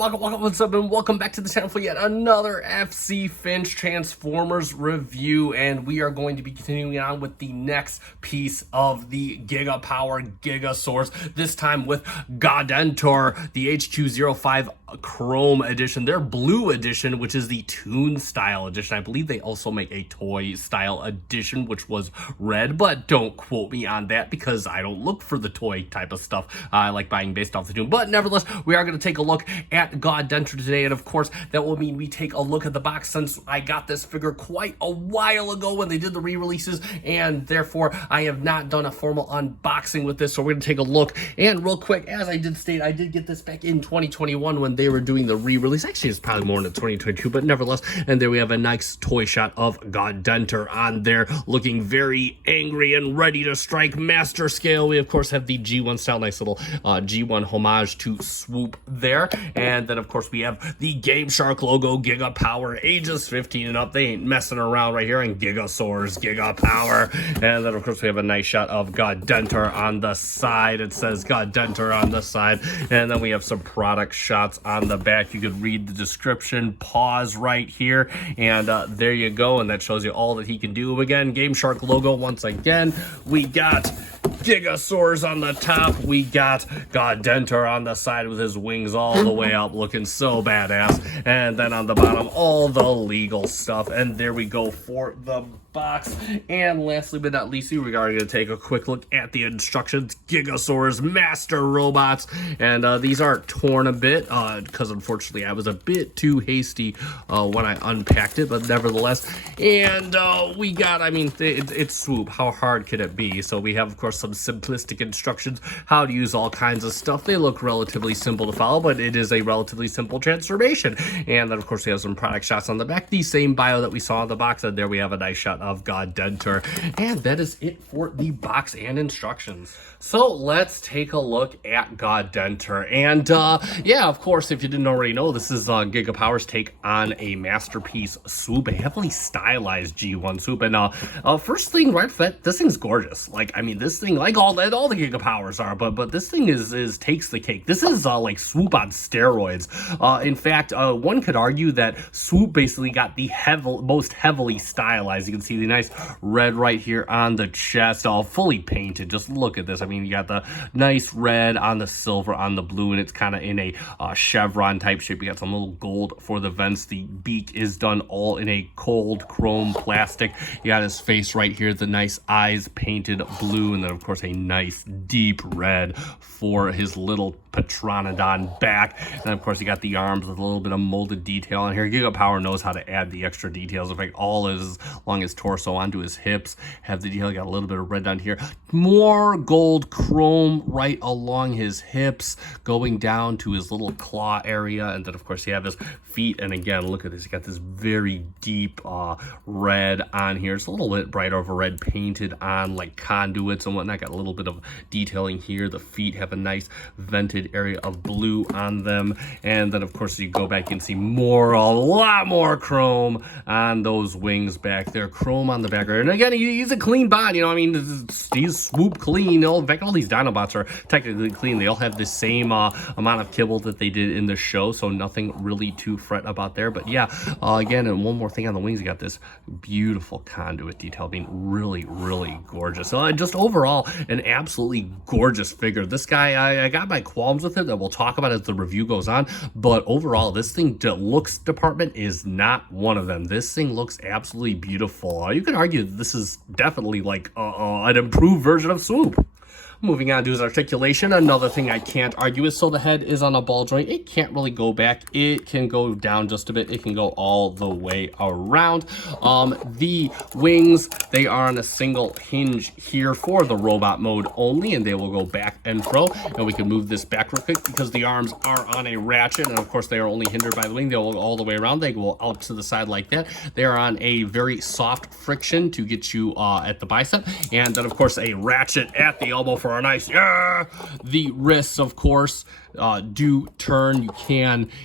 What's up, and welcome back to the channel for yet another FC Finch Transformers review, and we are going to be continuing on with the next piece of the Gigapower Gigasaurs, this time with Gaudenter, the HQ05 Chrome edition, their blue edition, which is the Toon style edition. I believe they also make a toy style edition, which was red, but don't quote me on that because I don't look for the toy type of stuff. I like buying based off the Toon, but nevertheless, we are going to take a look at Gaudenter today, and of course that will mean we take a look at the box since I got this figure quite a while ago when they did the re-releases, and therefore I have not done a formal unboxing with this. So we're going to take a look, and real quick, as I did state, I did get this back in 2021 when they were doing the re-release. Actually, it's probably more in 2022, but nevertheless. And there we have a nice toy shot of Gaudenter on there, looking very angry and ready to strike master scale. We of course have the G1 style, nice little G1 homage to Swoop there. And then of course we have the Game Shark logo, Gigapower, ages 15 and up. They ain't messing around right here. And Gigasaurs, Gigapower. And then of course we have a nice shot of Gaudenter on the side. It says Gaudenter on the side. And then we have some product shots on the back. You could read the description, pause right here, and there you go. And that shows you all that he can do. Again, Game Shark logo once again. We got Gigasaurs on the top. We got Gaudenter on the side with his wings all the way up, looking so badass. And then on the bottom, all the legal stuff. And there we go for the box. And lastly but not least, we are going to take a quick look at the instructions. Gigasaurs Master Robots. And these are torn a bit because unfortunately I was a bit too hasty when I unpacked it, but nevertheless. And we got, I mean, it's Swoop. How hard could it be? So we have, of course, some simplistic instructions, how to use all kinds of stuff. They look relatively simple to follow, but it is a relatively simple transformation. And then, of course, we have some product shots on the back, the same bio that we saw in the box. And there we have a nice shot of Gaudenter. And that is it for the box and instructions. So let's take a look at Gaudenter. And yeah, of course, if you didn't already know, this is Gigapower's take on a masterpiece Swoop, a heavily stylized G1 Swoop. And first thing right off that, this thing's gorgeous. Like, I mean, this thing, like all the Gigapowers are, but this thing is takes the cake. This is like Swoop on steroids. In fact, one could argue that Swoop basically got the most heavily stylized. You can see the nice red right here on the chest, all fully painted. Just look at this. I mean, you got the nice red on the silver on the blue, and it's kind of in a chevron type shape. You got some little gold for the vents. The beak is done all in a cold chrome plastic. You got his face right here, the nice eyes painted blue, and then of course a nice deep red for his little Patronodon back. And of course you got the arms with a little bit of molded detail on here. Gigapower knows how to add the extra details. In fact, all is along his torso onto his hips have the detail. Got a little bit of red down here, more gold chrome right along his hips going down to his little claw area. And then of course you have his feet, and again, look at this, you got this very deep red on here. It's a little bit brighter of a red painted on like conduits and whatnot. Got a little bit of detailing here. The feet have a nice vented area of blue on them. And then of course you go back and see more, a lot more chrome on those wings back there. Chrome on the back there. And again, he's a clean bot, you know, I mean, he's Swoop clean. You know, in fact, all these Dinobots are technically clean. They all have the same amount of kibble that they did in the show, so nothing really to fret about there. But yeah, again, and one more thing on the wings, you got this beautiful conduit detail being really, really gorgeous. So just overall, an absolutely gorgeous figure. This guy, I got my qualms with it that we'll talk about as the review goes on, but overall, this thing, the looks department is not one of them. This thing looks absolutely beautiful. You could argue this is definitely like an improved version of Swoop. Moving on to his articulation, another thing I can't argue is, so the head is on a ball joint. It can't really go back. It can go down just a bit. It can go all the way around. The wings, they are on a single hinge here for the robot mode only, and they will go back and fro. And we can move this back real quick because the arms are on a ratchet, and of course they are only hindered by the wing. They'll go all the way around. They go out to the side like that. They are on a very soft friction to get you at the bicep, and then of course a ratchet at the elbow for a nice, yeah. The wrists, of course, do turn.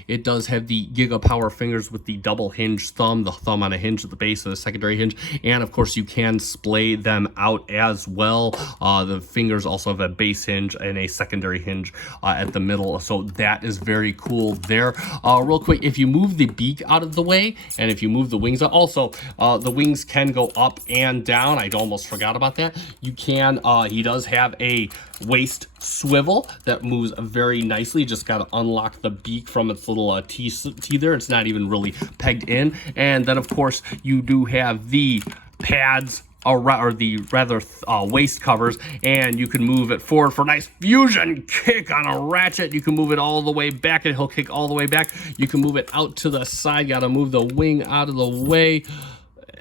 It does have the Gigapower fingers with the double hinge thumb, the thumb on a hinge at the base of the secondary hinge, and of course you can splay them out as well. The fingers also have a base hinge and a secondary hinge at the middle, so that is very cool there. Real quick, if you move the beak out of the way and if you move the wings out, also the wings can go up and down. I almost forgot about that. You can, he does have a waist swivel that moves very nicely. Just got to unlock the beak from its little T there. It's not even really pegged in. And then of course you do have the pads or the rather waist covers, and you can move it forward for a nice fusion kick on a ratchet. You can move it all the way back and he'll kick all the way back. You can move it out to the side. Got to move the wing out of the way,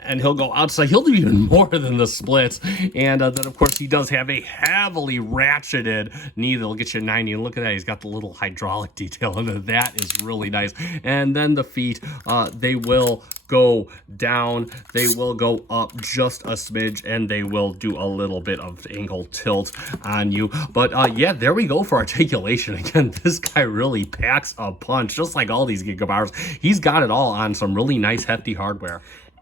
and he'll go outside. He'll do even more than the splits. And then, of course, he does have a heavily ratcheted knee that'll get you 90. And look at that. He's got the little hydraulic detail in it. That is really nice. And then the feet, they will go down. They will go up just a smidge, and they will do a little bit of ankle tilt on you. But, yeah, there we go for articulation. Again, this guy really packs a punch, just like all these Gigapowers. He's got it all on some really nice, hefty hardware.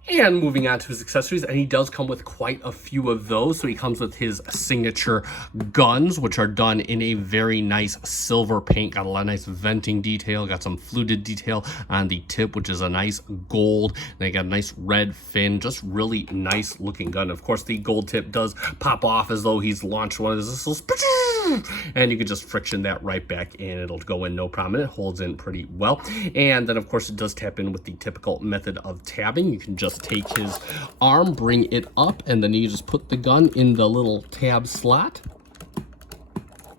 And moving on to his accessories, and he does come with quite a few of those. So he comes with his signature guns, which are done in a very nice silver paint. Got a lot of nice venting detail, got some fluted detail on the tip, which is a nice gold. And they got a nice red fin, just really nice looking gun. Of course, the gold tip does pop off as though he's launched one of his missiles. And you can just friction that right back in. It'll go in no problem, and it holds in pretty well. And then, of course, it does tap in with the typical method of tabbing. You can just take his arm, bring it up, and then you just put the gun in the little tab slot.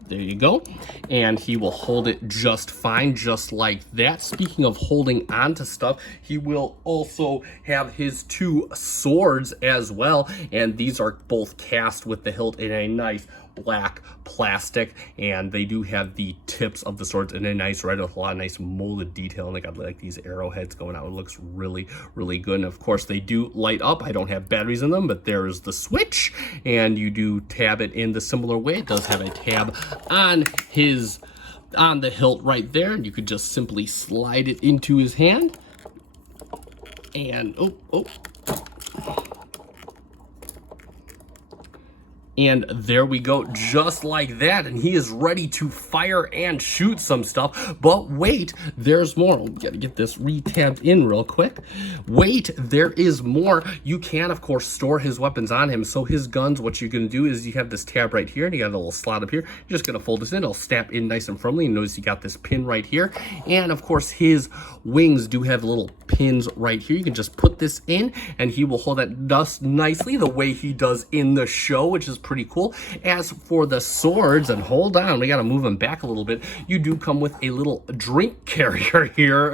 There you go. And he will hold it just fine, just like that. Speaking of holding on to stuff, he will also have his two swords as well. And these are both cast with the hilt in a nice black plastic, and they do have the tips of the swords in a nice red with a lot of nice molded detail, and they got like these arrowheads going out. It looks really, really good. And of course they do light up. I don't have batteries in them, but there is the switch, and you do tab it in the similar way. It does have a tab on the hilt right there, and you could just simply slide it into his hand, and and there we go, just like that. And he is ready to fire and shoot some stuff. But wait, there's more. We gotta get this re-tabbed in real quick. Wait, there is more. You can, of course, store his weapons on him. So his guns, what you're gonna do is you have this tab right here, and you got a little slot up here. You're just gonna fold this in. It'll snap in nice and firmly. And notice you got this pin right here. And of course, his wings do have little pins right here. You can just put this in, and he will hold that dust nicely the way he does in the show, which is pretty cool. As for the swords, and hold on, we got to move them back a little bit. You do come with a little drink carrier here,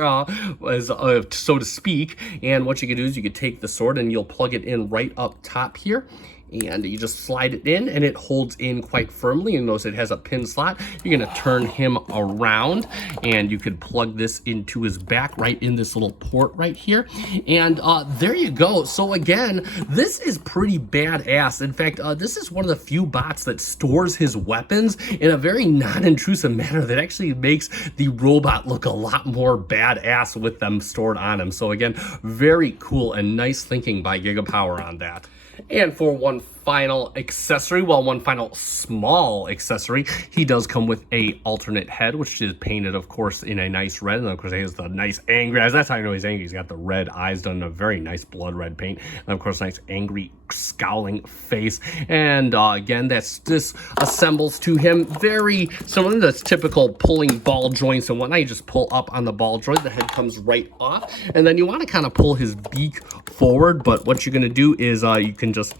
so to speak. And what you can do is you can take the sword and you'll plug it in right up top here. And you just slide it in, and it holds in quite firmly. And notice it has a pin slot. You're gonna turn him around, and you could plug this into his back right in this little port right here. And there you go. So again, this is pretty badass. In fact, this is one of the few bots that stores his weapons in a very non-intrusive manner that actually makes the robot look a lot more badass with them stored on him. So again, very cool and nice thinking by Gigapower on that. And for one final accessory, well, one final small accessory, he does come with a alternate head, which is painted, of course, in a nice red. And of course, he has the nice angry eyes. That's how you know he's angry. He's got the red eyes done in a very nice blood red paint. And of course, nice angry scowling face. And again, this assembles to him very similar to this typical pulling ball joints and whatnot. You just pull up on the ball joint, the head comes right off, and then you want to kind of pull his beak forward. But what you're going to do is you can just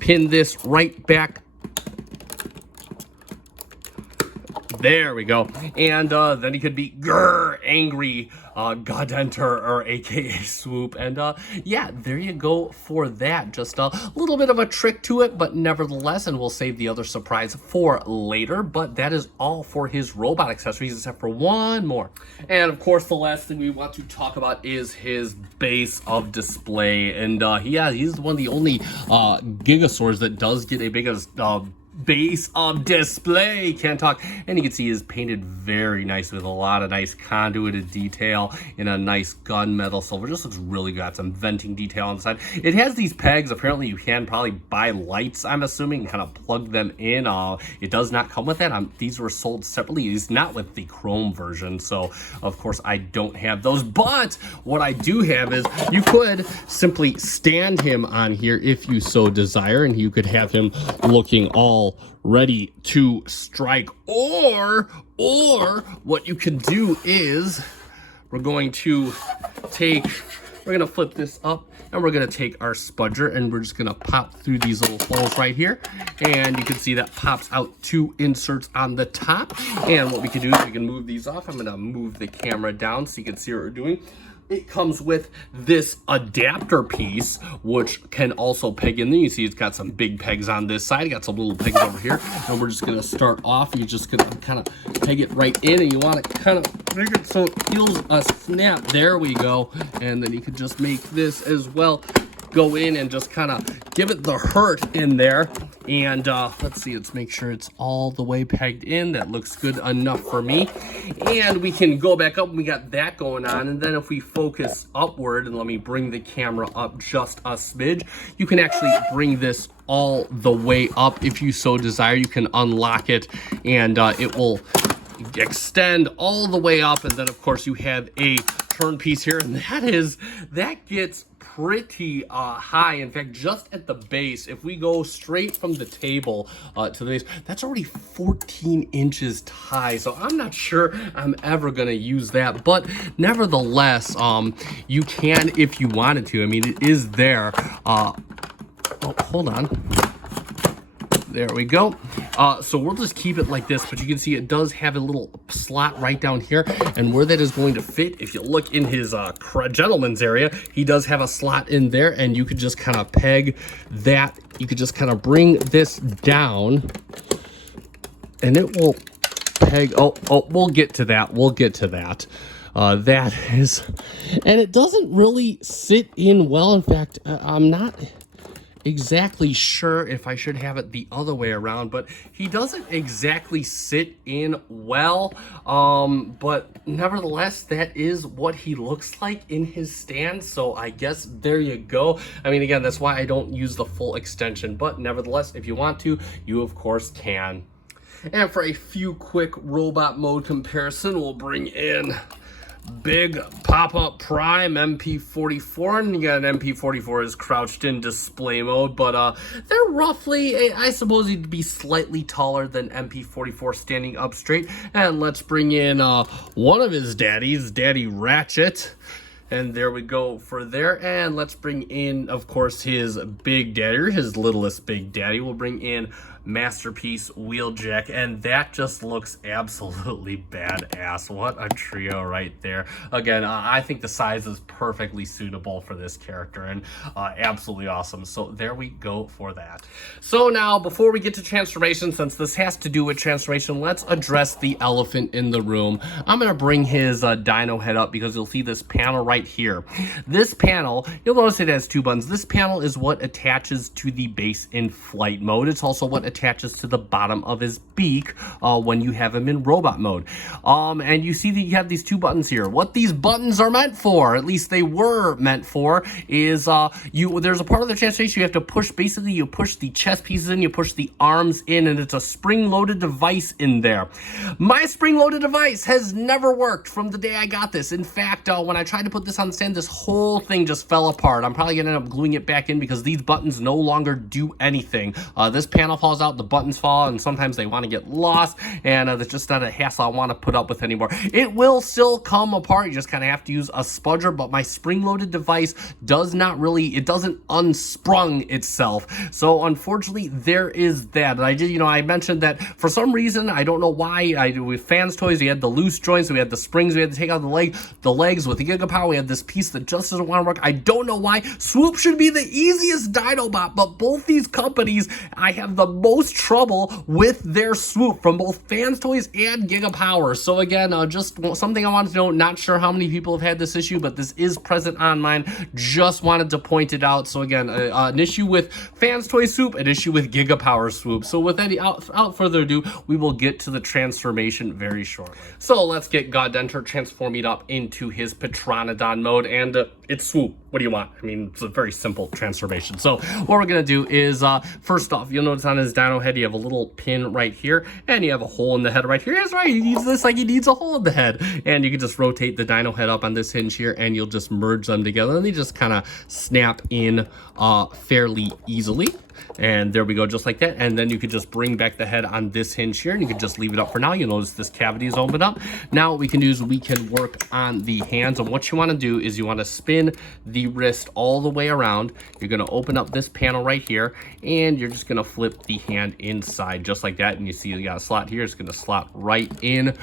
pin this right back. There we go. And then he could be angry Gaudenter, or aka Swoop. And yeah, there you go for that. Just a little bit of a trick to it, but nevertheless, and we'll save the other surprise for later. But that is all for his robot accessories, except for one more. And of course, the last thing we want to talk about is his base of display. And yeah, he's one of the only Gigasaurs that does get a base of display, can't talk. And you can see it's painted very nice with a lot of nice conduited detail in a nice gunmetal silver. Just looks really good. Got some venting detail on the side. It has these pegs. Apparently you can probably buy lights, I'm assuming, and kind of plug them in. It does not come with that. These were sold separately. It's not with the chrome version, so of course I don't have those. But what I do have is you could simply stand him on here if you so desire, and you could have him looking all ready to strike. Or what you can do is we're going to flip this up, and we're going to take our spudger, and we're just going to pop through these little holes right here, and you can see that pops out 2 inserts on the top. And what we can do is we can move these off. I'm going to move the camera down so you can see what we're doing. It comes with this adapter piece, which can also peg in there. You see it's got some big pegs on this side, got some little pegs over here, and we're just going to start off. You're just going to kind of peg it right in, and you want to kind of peg it so it feels a snap. There we go. And then you could just make this as well go in and just kind of give it the hurt in there. And let's see, let's make sure it's all the way pegged in. That looks good enough for me. And we can go back up, and we got that going on. And then if we focus upward, and let me bring the camera up just a smidge, you can actually bring this all the way up if you so desire. You can unlock it, and it will extend all the way up. And then of course you have a turn piece here, and that gets pretty high. In fact, just at the base, if we go straight from the table to the base, that's already 14 inches high. So I'm not sure I'm ever gonna use that, but nevertheless, you can if you wanted to. I mean, it is there. Oh, hold on. There we go. So we'll just keep it like this, but you can see it does have a little slot right down here, and where that is going to fit, if you look in his gentleman's area, he does have a slot in there, and you could just kind of peg that. You could just kind of bring this down, and it will peg. Oh, we'll get to that. We'll get to that. That is, and it doesn't really sit in well. In fact, I'm not exactly sure if I should have it the other way around, but he doesn't exactly sit in well. But nevertheless, that is what he looks like in his stand. So I guess there you go. I mean, again, that's why I don't use the full extension, but nevertheless, if you want to, you of course can. And for a few quick robot mode comparison, we'll bring in Big Pop-Up Prime MP44, and you got an MP44 is crouched in display mode, but they're roughly, I suppose you'd be slightly taller than MP44 standing up straight. And let's bring in one of his daddies, Daddy Ratchet. And there we go for there. And let's bring in, of course, his big daddy, or his littlest big daddy. We'll bring in Masterpiece Wheeljack, and that just looks absolutely badass. What a trio right there. Again, I think the size is perfectly suitable for this character, and absolutely awesome. So there we go for that. So now, before we get to transformation, since this has to do with transformation, let's address the elephant in the room. I'm going to bring his dino head up, because you'll see this panel right here. This panel, you'll notice it has 2 buttons. This panel is what attaches to the base in flight mode. It's also what attaches to the bottom of his beak when you have him in robot mode. And you see that you have these 2 buttons here. What these buttons are meant for, at least they were meant for, is there's a part of the transformation you have to push. Basically, you push the chest pieces in, you push the arms in, and it's a spring-loaded device in there. My spring-loaded device has never worked from the day I got this. In fact, when I tried to put this on the stand, this whole thing just fell apart. I'm probably gonna end up gluing it back in, because these buttons no longer do anything. This panel falls out, the buttons fall, and sometimes they want to get lost, and that's just not a hassle I want to put up with anymore. It will still come apart. You just kind of have to use a spudger, but my spring-loaded device doesn't unsprung itself. So unfortunately, there is that. And I mentioned that for some reason, I don't know why, with Fans Toys, we had the loose joints, we had the springs, we had to take out the legs. With the Gigapower, we had this piece that just doesn't want to work. I don't know why. Swoop should be the easiest Dinobot, but both these companies, I have the most most trouble with their Swoop from both Fans Toys and Gigapower. So again, just something I wanted to know. Not sure how many people have had this issue, but this is present on mine. Just wanted to point it out. So again, an issue with Fans Toy Swoop, an issue with Gigapower Swoop. So without further ado, we will get to the transformation very shortly. So let's get Gaudenter transforming up into his Pteranodon mode, and it's Swoop. What do you want? I mean, it's a very simple transformation. So what we're gonna do is, first off, you'll notice on his dino head, you have a little pin right here, and you have a hole in the head right here. That's right, he needs this like he needs a hole in the head. And you can just rotate the dino head up on this hinge here, and you'll just merge them together, and they just kind of snap in fairly easily. And there we go, just like that. And then you could just bring back the head on this hinge here, and you could just leave it up for now. You'll notice this cavity is opened up. Now what we can do is we can work on the hands. And what you want to do is you want to spin the wrist all the way around. You're going to open up this panel right here, and you're just going to flip the hand inside just like that. And you see you got a slot here. It's going to slot right in.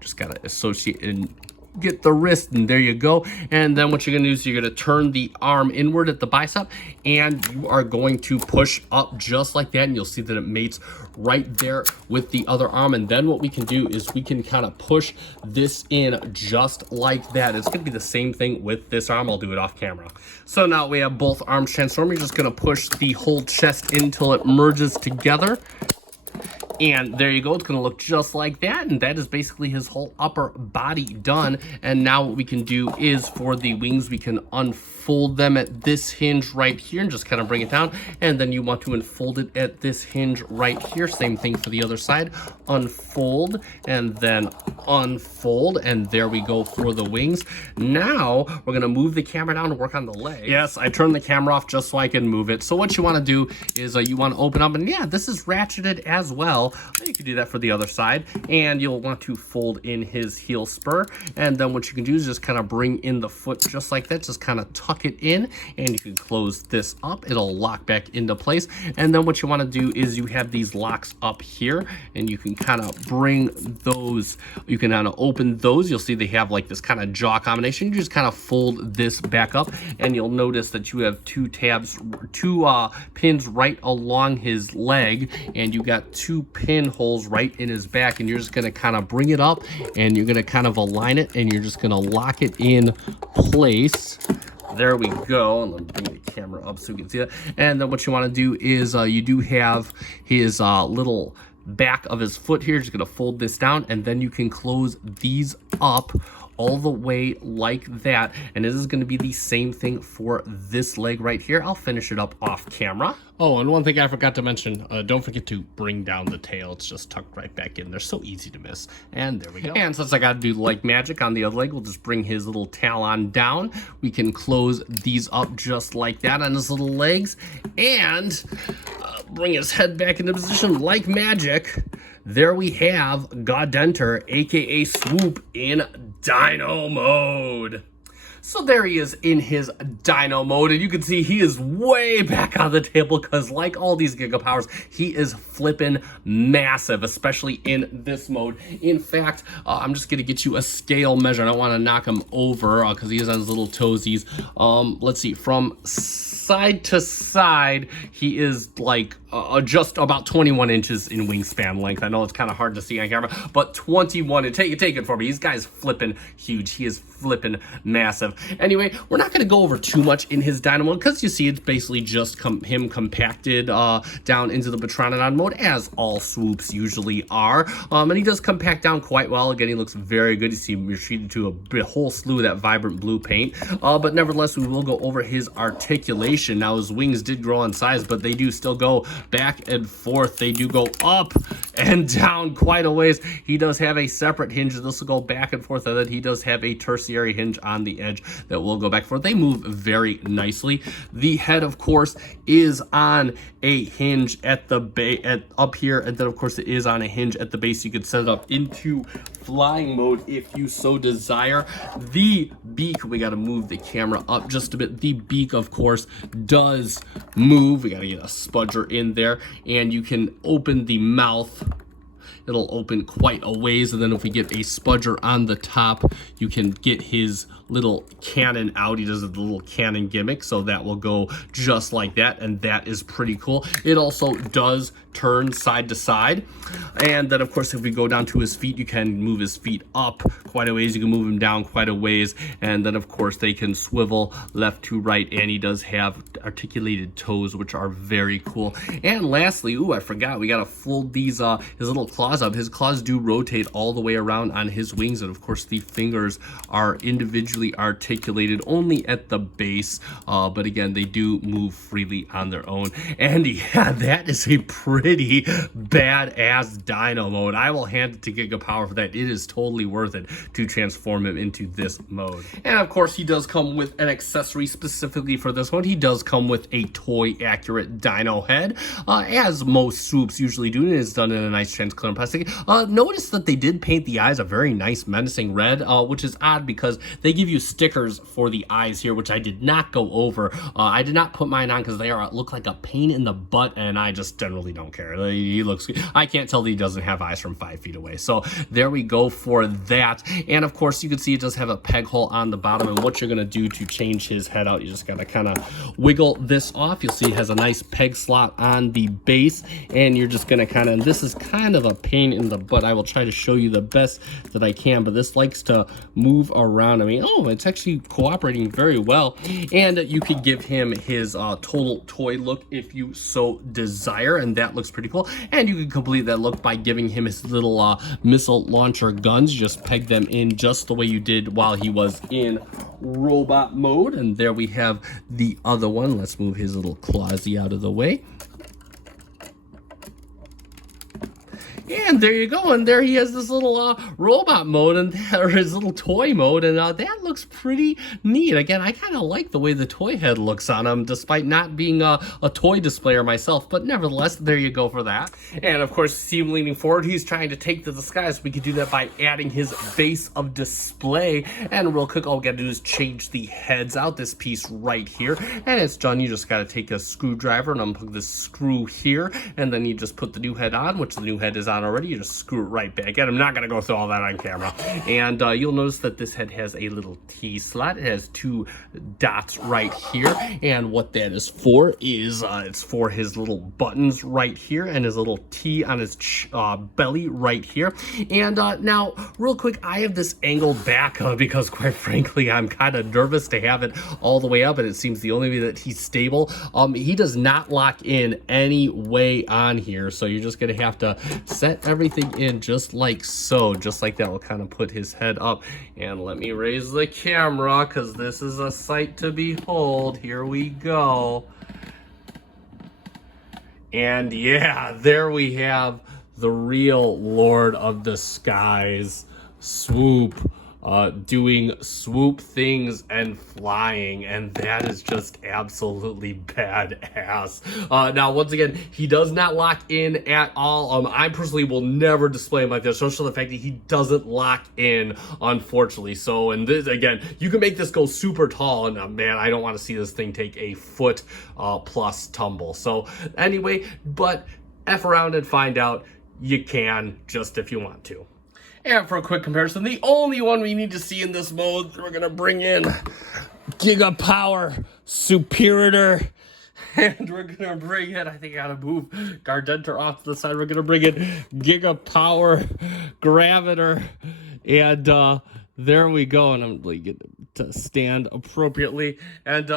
Just got to associate and get the wrist, and there you go. And then what you're gonna do is you're gonna turn the arm inward at the bicep, and you are going to push up just like that, and you'll see that it mates right there with the other arm. And then what we can do is we can kind of push this in just like that. It's gonna be the same thing with this arm. I'll do it off camera. So now we have both arms transformed. You're just gonna push the whole chest in until it merges together. And there you go, it's gonna look just like that, and that is basically his whole upper body done. And now what we can do is for the wings, we can unfold them at this hinge right here and just kind of bring it down. And then you want to unfold it at this hinge right here. Same thing for the other side. Unfold and then unfold, and there we go for the wings. Now we're gonna move the camera down and work on the legs. Yes, I turned the camera off just so I can move it. So what you wanna do is you wanna open up, and yeah, this is ratcheted as well. You can do that for the other side, and you'll want to fold in his heel spur. And then what you can do is just kind of bring in the foot just like that, just kind of tuck it in, and you can close this up. It'll lock back into place. And then what you want to do is you have these locks up here, and you can kind of bring those, you can kind of open those. You'll see they have like this kind of jaw combination. You just kind of fold this back up, and you'll notice that you have two pins right along his leg, and you got two pinholes right in his back, and you're just going to kind of bring it up, and you're going to kind of align it, and you're just going to lock it in place. There we go. And let me bring the camera up so you can see that. And then what you want to do is you do have his little back of his foot here. Just going to fold this down, and then you can close these up all the way like that. And this is going to be the same thing for this leg right here. I'll finish it up off camera. Oh, and one thing I forgot to mention, don't forget to bring down the tail. It's just tucked right back in. They're so easy to miss. And there we go. And since I got to do like magic on the other leg, we'll just bring his little talon down. We can close these up just like that on his little legs, and bring his head back into position like magic. There we have Gaudenter, aka Swoop, in Dino mode. So there he is in his Dino mode, and you can see he is way back on the table because like all these Gigapowers, he is flipping massive, especially in this mode. In fact, I'm just gonna get you a scale measure. I don't want to knock him over because he is on his little toesies. Let's see, from side to side, he is like just about 21 inches in wingspan length. I know it's kind of hard to see on camera, but 21, and take it for me. This guy's flipping huge. He is flipping massive. Anyway, we're not going to go over too much in his Dino mode because you see it's basically just him compacted down into the Pteranodon mode, as all Swoops usually are. And he does compact down quite well. Again, he looks very good. You see him treated to a whole slew of that vibrant blue paint. But nevertheless, we will go over his articulation. Now, his wings did grow in size, but they do still go back and forth. They do go up and down quite a ways. He does have a separate hinge. This will go back and forth, and then he does have a tertiary hinge on the edge that will go back and forth. They move very nicely. The head, of course, is on a hinge at the base, up here, and then of course it is on a hinge at the base. You could set it up into flying mode if you so desire. The beak, we got to move the camera up just a bit. The beak, of course, does move. We got to get a spudger in there, and you can open the mouth it'll open quite a ways. And then if we get a spudger on the top, you can get his little cannon out. He does a little cannon gimmick, so that will go just like that, and that is pretty cool. It also does turn side to side. And then of course, if we go down to his feet, you can move his feet up quite a ways, you can move him down quite a ways, and then of course they can swivel left to right, and he does have articulated toes, which are very cool. And lastly, ooh, I forgot, we gotta fold these his little claws up. His claws do rotate all the way around on his wings, and of course the fingers are individually articulated only at the base, but again, they do move freely on their own. And yeah, that is a pretty badass dino mode. I will hand it to Gigapower for that. It is totally worth it to transform him into this mode. And of course, he does come with an accessory specifically for this one. He does come with a toy accurate dino head, as most Swoops usually do. It is done in a nice transparent plastic. Notice that they did paint the eyes a very nice menacing red, which is odd because they give you stickers for the eyes here, which I did not go over. I did not put mine on because they look like a pain in the butt, and I just generally don't care. He looks, I can't tell that he doesn't have eyes from 5 feet away. So there we go for that. And of course, you can see it does have a peg hole on the bottom, and what you're gonna do to change his head out, you just gotta kind of wiggle this off. You'll see it has a nice peg slot on the base, and you're just gonna kind of, this is kind of a pain in the butt. I will try to show you the best that I can, but this likes to move around. I mean, oh, it's actually cooperating very well. And you could give him his total toy look if you so desire, and that looks pretty cool. And you can complete that look by giving him his little missile launcher guns. You just peg them in just the way you did while he was in robot mode. And there we have the other one. Let's move his little clawsy out of the way. And there you go, and there he has this little robot mode, and or his little toy mode, and that looks pretty neat. Again, I kind of like the way the toy head looks on him, despite not being a toy displayer myself, but nevertheless, there you go for that. And of course, see him leaning forward, he's trying to take to the skies. We could do that by adding his base of display, and real quick, all we gotta do is change the heads out, this piece right here, and it's done. You just gotta take a screwdriver and unplug this screw here, and then you just put the new head on, which the new head is on already. You just screw it right back in. I'm not gonna go through all that on camera. And you'll notice that this head has a little T slot. It has 2 dots right here, and what that is for is it's for his little buttons right here and his little T on his belly right here. And now real quick, I have this angled back because quite frankly I'm kind of nervous to have it all the way up, and it seems the only way that he's stable. He does not lock in any way on here, so you're just gonna have to set everything in just like so. Just like that will kind of put his head up. And let me raise the camera because this is a sight to behold. Here we go. And yeah, there we have the real Lord of the Skies, Swoop, doing swoop things and flying, and that is just absolutely badass. Now, once again, he does not lock in at all. I personally will never display him like this, just for the fact that he doesn't lock in, unfortunately. So, and this, again, you can make this go super tall, and man, I don't want to see this thing take a foot plus tumble. So anyway, but F around and find out. You can, just if you want to. And for a quick comparison, the only one we need to see in this mode, we're gonna bring in Gigapower Superior. And we're gonna bring in, I think I gotta move Gaudenter off to the side. We're gonna bring in Gigapower Gaudenter. And there we go. And I'm like, get to stand appropriately. And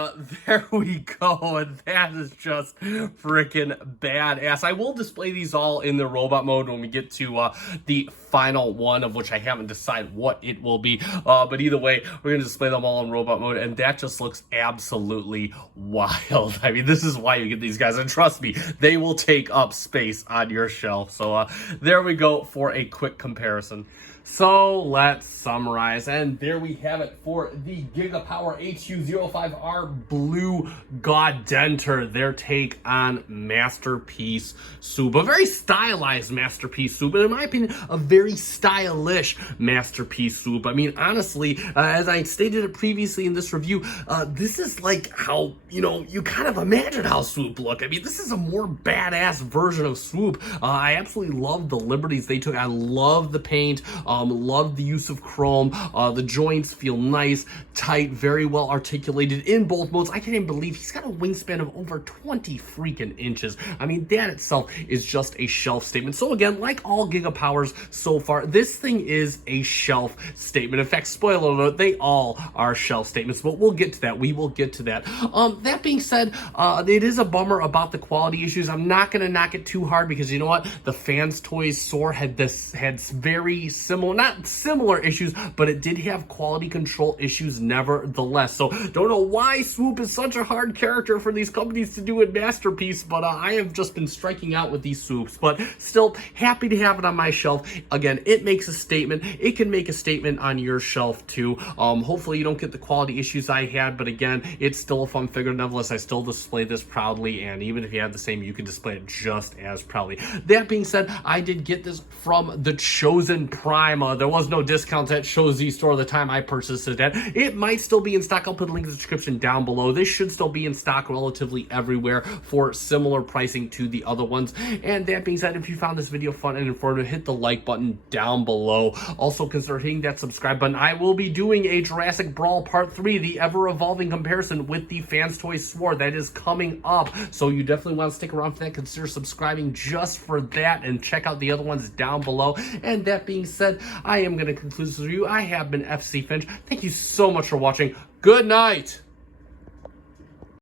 there we go. And that is just freaking badass. I will display these all in the robot mode when we get to the final one, of which I haven't decided what it will be. But either way, we're going to display them all in robot mode. And that just looks absolutely wild. I mean, this is why you get these guys. And trust me, they will take up space on your shelf. So there we go for a quick comparison. So let's summarize, and there we have it for the Gigapower HU05R Blue Gaudenter, their take on Masterpiece Swoop. A very stylized Masterpiece Swoop, and in my opinion, a very stylish Masterpiece Swoop. I mean, honestly, as I stated it previously in this review, this is like how, you kind of imagine how Swoop look. I mean, this is a more badass version of Swoop. I absolutely love the liberties they took. I love the paint. Love the use of chrome. The joints feel nice, tight, very well articulated in both modes. I can't even believe he's got a wingspan of over 20 freaking inches. I mean, that itself is just a shelf statement. So again, like all Gigapowers so far, this thing is a shelf statement. In fact, spoiler alert, they all are shelf statements, but we'll get to that. We will get to that. That being said, it is a bummer about the quality issues. I'm not going to knock it too hard because you know what? The Fans Toys Soar had very similar, not similar issues, but it did have quality control issues nevertheless. So don't know why Swoop is such a hard character for these companies to do in Masterpiece, but I have just been striking out with these Swoops, but still happy to have it on my shelf. Again, it makes a statement. It can make a statement on your shelf too. Hopefully you don't get the quality issues I had, but again, it's still a fun figure. Nevertheless, I still display this proudly, and even if you have the same, you can display it just as proudly. That being said, I did get this from the Chosen Prime. There was no discounts at Shozy store the time I purchased it at. It might still be in stock. I'll put a link in the description down below. This should still be in stock relatively everywhere for similar pricing to the other ones. And that being said, if you found this video fun and informative, hit the like button down below. Also consider hitting that subscribe button. I will be doing a Jurassic Brawl Part 3, the ever-evolving comparison with the Fans Toys Swore. That is coming up, so you definitely want to stick around for that. Consider subscribing just for that, and check out the other ones down below. And that being said, I am going to conclude this review. I have been FC Finch. Thank you so much for watching. Good night.